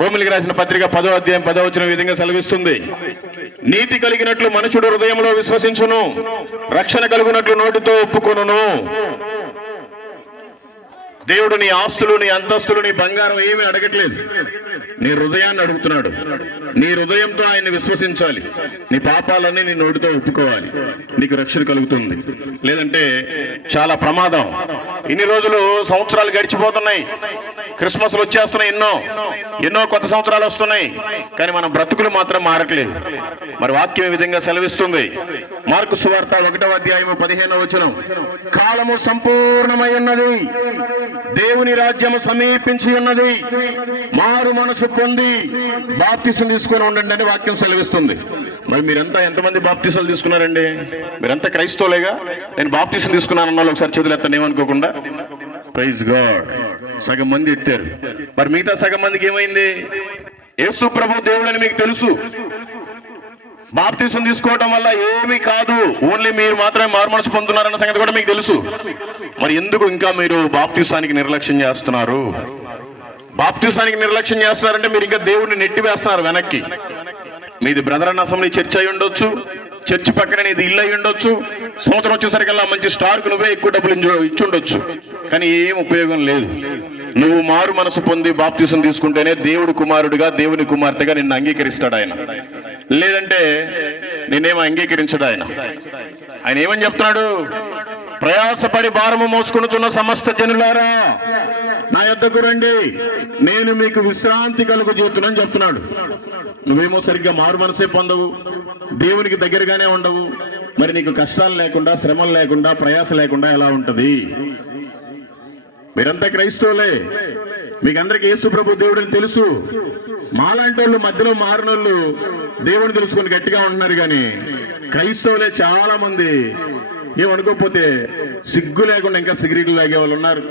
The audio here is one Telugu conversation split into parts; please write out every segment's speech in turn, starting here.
రోమిలికి రాసిన పత్రిక 10వ అధ్యాయం 10వ వచనం విధంగా సెలవిస్తుంది. నీతి కలిగినట్లు మనుషుడు హృదయంలో విశ్వసించును, రక్షణ కలుగునట్లు నోటితో ఒప్పుకొనును. దేవుడు నీ ఆస్తులు, నీ అంతస్తులు, నీ బంగారం ఏమీ అడగట్లేదు. నీ హృదయాన్ని అడుగుతున్నాడు. నీ హృదయంతో ఆయన్ని విశ్వసించాలి. నీ పాపాలన్నీ నీ నోటితో ఒప్పుకోవాలి. నీకు రక్షణ కలుగుతుంది. లేదంటే చాలా ప్రమాదం. ఇన్ని రోజులు సంవత్సరాలు గడిచిపోతున్నాయి. క్రిస్మస్లు వచ్చేస్తున్నాయి, ఎన్నో కొత్త సంవత్సరాలు వస్తున్నాయి. కానీ మన బ్రతుకులు మాత్రం మారట్లేదు. మరి వాక్యం ఈ విధంగా సెలవిస్తుంది. మార్కు సువార్త 1వ అధ్యాయము 15వ వచనం, కాలము సంపూర్ణమై ఉన్నది, దేవుని రాజ్యము సమీపించి ఉన్నది, మారు మనసు పొంది బాప్తిసం తీసుకొని ఉండండి అని వాక్యం సెలవిస్తుంది. మరి మీరంతా ఎంతమంది బాప్తిసాలు తీసుకున్నారండి? మీరంతా క్రైస్తవులేగా? నేను బాప్తిసం తీసుకున్నానన్న వాళ్ళు ఒకసారి చేతులు ఎత్తాను, ఏమనుకోకుండా. Praise God. సగం మంది ఎత్తారు. మరి మిగతా సగం మందికి ఏమైంది? యేసు ప్రభు దేవుడని మీకు తెలుసు. బాప్తిసం తీసుకోవడం వల్ల ఏమీ కాదు, ఓన్లీ మీరు మాత్రమే మారు మనసు పొందుతున్నారన్న సంగతి కూడా మీకు తెలుసు. మరి ఎందుకు ఇంకా మీరు బాప్తిసానికి నిర్లక్ష్యం చేస్తున్నారు? బాప్తిసానికి నిర్లక్ష్యం చేస్తున్నారంటే మీరు ఇంకా దేవుడిని నెట్టి వేస్తున్నారు వెనక్కి. మీది బ్రదర్ అన్న అసెంబ్లీ చర్చ్ అయి ఉండొచ్చు, చర్చి పక్కన నీది ఇల్లు అయి ఉండొచ్చు, సంవత్సరం వచ్చేసరికల్లా మంచి స్టార్కు నువ్వే ఎక్కువ డబ్బులు ఇచ్చుండొచ్చు. కానీ ఏం ఉపయోగం లేదు. నువ్వు మారు మనసు పొంది బాప్తిసం తీసుకుంటేనే దేవుడు కుమారుడిగా, దేవుని కుమార్తెగా నిన్ను అంగీకరిస్తాడు ఆయన. లేదంటే నేనేమో అంగీకరించడు ఆయన. ఆయన ఏమని చెప్తున్నాడు? ప్రయాసపడి భారము మోసుకొనుచున్న సమస్త జనులారా నా యొద్దకు రండి, నేను మీకు విశ్రాంతి కలుగజేస్తున్నాను చెప్తున్నాడు. నువ్వేమో సరిగ్గా మారు మనసే పొందవు, దేవునికి దగ్గరగానే ఉండవు. మరి నీకు కష్టాలు లేకుండా, శ్రమలు లేకుండా, ప్రయాస లేకుండా ఎలా ఉంటది? మీరంతా క్రైస్తవులే, మీకందరికి యేసు ప్రభు దేవుడిని తెలుసు. మాలాంటి వాళ్ళు మధ్యలో మారినోళ్ళు దేవుడిని తెలుసుకొని గట్టిగా ఉంటున్నారు. కానీ క్రైస్తవులే చాలా మంది ఏమనుకోకపోతే సిగ్గు లేకుండా ఇంకా సిగరెట్లు తాగే వాళ్ళు ఉన్నారు,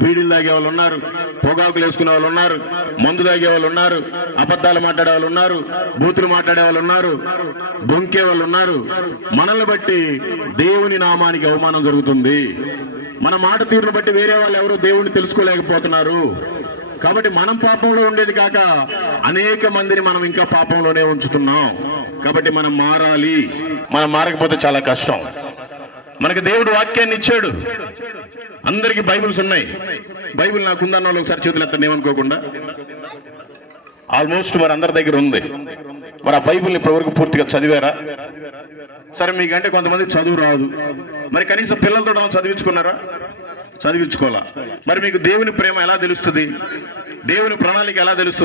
బీడీలు తాగే వాళ్ళు ఉన్నారు, పొగాకులు వేసుకునే వాళ్ళు ఉన్నారు, మందు తాగే వాళ్ళు ఉన్నారు, అబద్ధాలు మాట్లాడే వాళ్ళు ఉన్నారు, బూతులు మాట్లాడే వాళ్ళు ఉన్నారు, బొంకే వాళ్ళు ఉన్నారు. మనల్ని బట్టి దేవుని నామానికి అవమానం జరుగుతుంది. మన మాట తీరును బట్టి వేరే వాళ్ళు ఎవరు దేవుణ్ణి తెలుసుకోలేకపోతున్నారు. కాబట్టి మనం పాపంలో ఉండేది కాక అనేక మందిని మనం ఇంకా పాపంలోనే ఉంచుతున్నాం. కాబట్టి మనం మారాలి. మనం మారకపోతే చాలా కష్టం. మనకు దేవుడు వాక్యాన్ని ఇచ్చాడు. అందరికీ బైబిల్స్ ఉన్నాయి. బైబిల్ నాకుందన్న వాళ్ళు ఒకసారి చేతులు ఎత్తండి, ఏమనుకోకుండా. ఆల్మోస్ట్ మరి అందరి దగ్గర ఉంది. మరి ఆ బైబిల్ని ఇప్పటివరకు పూర్తిగా చదివారా? సరే, మీకంటే కొంతమంది చదువు రాదు. మరి కనీసం పిల్లలతో చదివించుకున్నారా? చదివించుకోవాలా? మరి మీకు దేవుని ప్రేమ ఎలా తెలుస్తుంది? దేవుని ప్రణాళిక ఎలా తెలుస్తుంది?